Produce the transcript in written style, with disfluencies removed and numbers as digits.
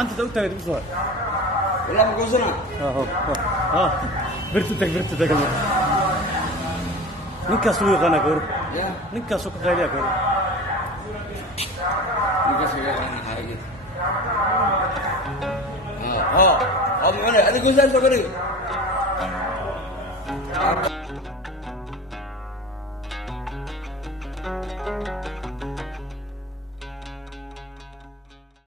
أنت توتر تبصر والله مقصنا برتتك ninka suuq ana goor ninka suuq qayliya goor ninka suuq ana haye adigu soo gari